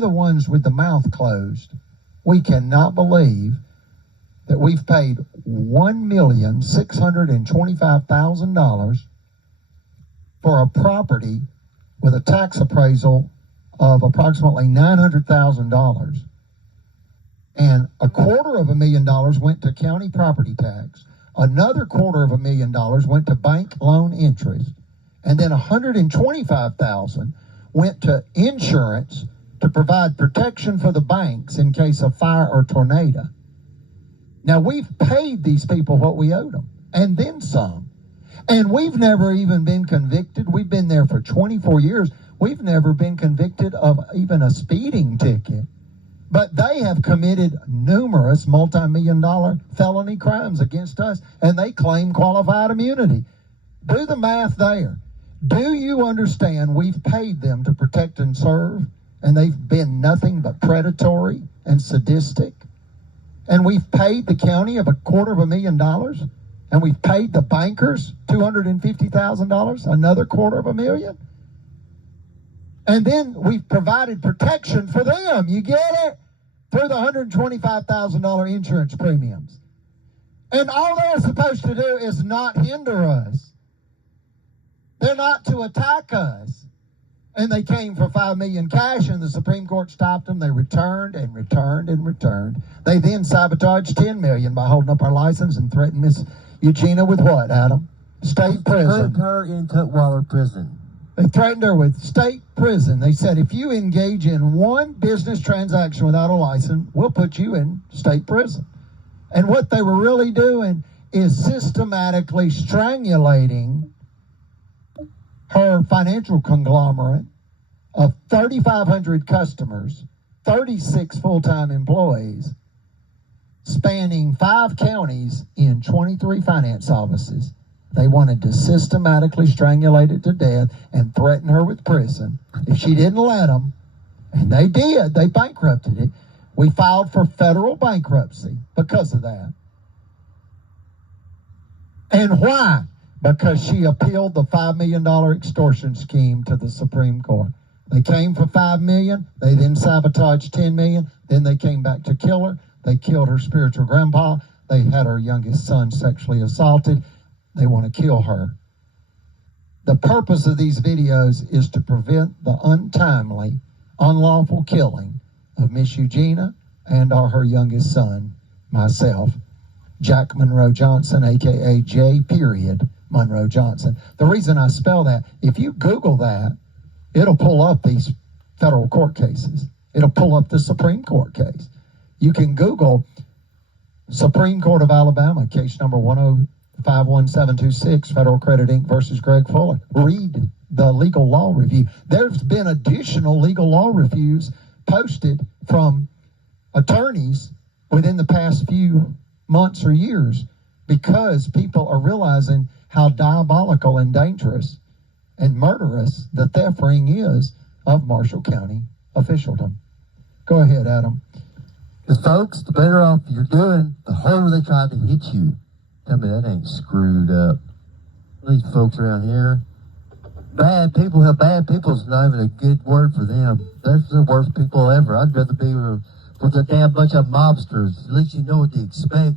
the ones with the mouth closed. We cannot believe that we've paid $1,625,000 for a property with a tax appraisal of approximately $900,000. And $250,000 went to county property tax. Another $250,000 went to bank loan interest. And then $125,000 went to insurance to provide protection for the banks in case of fire or tornado. Now, we've paid these people what we owed them, and then some. And we've never even been convicted. We've been there for 24 years. We've never been convicted of even a speeding ticket. But they have committed numerous multi-million-dollar felony crimes against us, and they claim qualified immunity. Do the math there. Do you understand we've paid them to protect and serve, and they've been nothing but predatory and sadistic? And we've paid the county of $250,000, and we've paid the bankers $250,000, another $250,000. And then we've provided protection for them, you get it? Through the $125,000 insurance premiums. And all they're supposed to do is not hinder us. They're not to attack us. And they came for $5 million cash, and the Supreme Court stopped them. They returned and returned and returned. They then sabotaged $10 million by holding up our license and threatened Miss Eugenia with what, Adam? State prison. Put her in Tutwiler prison. They threatened her with state prison. They said, if you engage in one business transaction without a license, we'll put you in state prison. And what they were really doing is systematically strangulating her financial conglomerate of 3,500 customers, 36 full-time employees, spanning 5 counties in 23 finance offices. They wanted to systematically strangulate it to death and threaten her with prison if she didn't let them. And they did. They bankrupted it. We filed for federal bankruptcy because of that. And why? Because she appealed the $5 million extortion scheme to the Supreme Court. They came for $5 million. They then sabotaged $10 million. Then they came back to kill her. They killed her spiritual grandpa. They had her youngest son sexually assaulted. They want to kill her. The purpose of these videos is to prevent the untimely, unlawful killing of Miss Eugenia and or her youngest son, myself, Jack Monroe Johnson, a.k.a. J. Monroe Johnson. The reason I spell that, if you Google that, it'll pull up these federal court cases. It'll pull up the Supreme Court case. You can Google Supreme Court of Alabama, case number 1051726, Federal Credit Inc. versus Greg Fuller. Read the legal law review. There's been additional legal law reviews posted from attorneys within the past few months or years because people are realizing how diabolical and dangerous and murderous the theft ring is of Marshall County officialdom. Go ahead, Adam. Because folks, the better off you're doing, the harder they try to hit you. Tell me that ain't screwed up. These folks around here, bad people is not even a good word for them. They're the worst people ever. I'd rather be with a damn bunch of mobsters. At least you know what to expect.